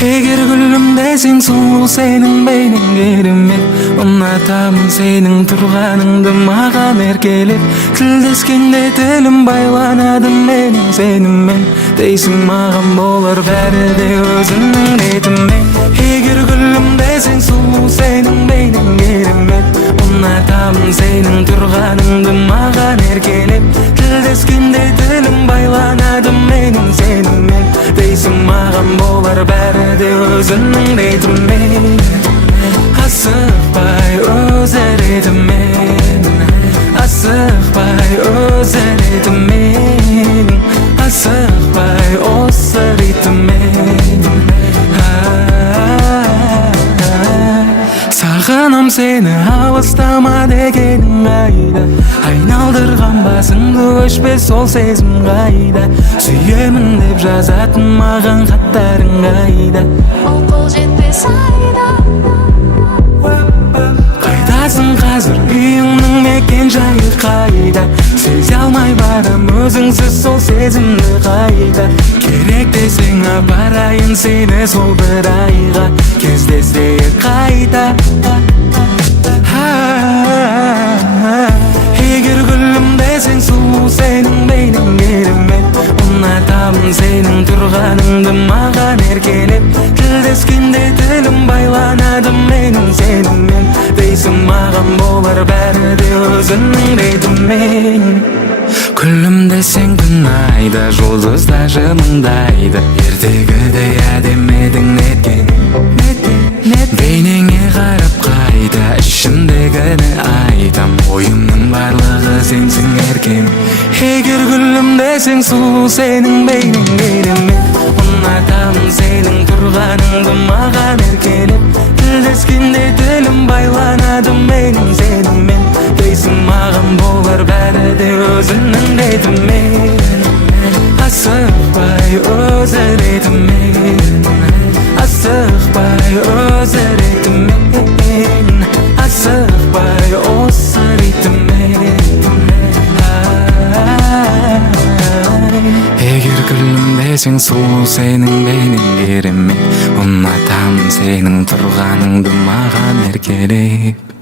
Эгер күлүмдө сен сулуу, сенин бейниң керемет. Унатамын сенин турганыңды мага эркелеп. Тилдескенде тилим байланады менин сенинмен. Дейсиң мага болор баары да өзүңнүн ретиңмен. Эгер күлүмдө сен сулуу, сенин бейниң керемет. Унатамын сенин турганыңды мага эркелеп. Тилдескенде тилим байланады менин сенинмен. Дейсиң мага болор баары да өзүнүн ретиңмен. Асыкпай өз эретимен, асыкпай өз эретимен, асыкпай осы ритммен. Сагынам сени, алыстама дегениң айда. Айналдырган басыңды өчпөс ол сезим кайда. Сүйемин деп жазатын маган каттарың кайда. Ол кол жетпес айда. Кайдасың казыр, үйүңнүн мекен жайы кайда. Сезе алмай барам өзүңсүз сол сезимди кайда. Керек десең апарайын сени сол бир айга. Кездессек кайта. Эгер күлүмдө сен сулуу, сенин бейниң керемет. Унатамын сенин турганыңды мага эркелеп. Тилдескенде тилим байланады менин сенинмен. Дейсиң мага болор баары да өзүнүн ретиңмен. Күлүмдө сен күн айда, жулдуздар жымыңдайды. Эртегидей адем эдиң неткен, бейнеңе карап кайда. Ичимдегини айтам, оюмдун барлыгы сенсиң эркем. Эгер күлүмдө сен сулуу, сенин бейниң керемет. Унатамын сенин турганыңды мага эркелеп. Тилдескенде тилим байланады менин сенинмен. Дейсиң мага болор баары да өзүнүн ретимен. Асыкпай өз эретимен, асыкпай өз эретимен, асыкпай осы ритммен. Эгер күлүмдө сен сулуу, сенин бейниң керемет. Унатамын сенин турганыңды мага эркелеп.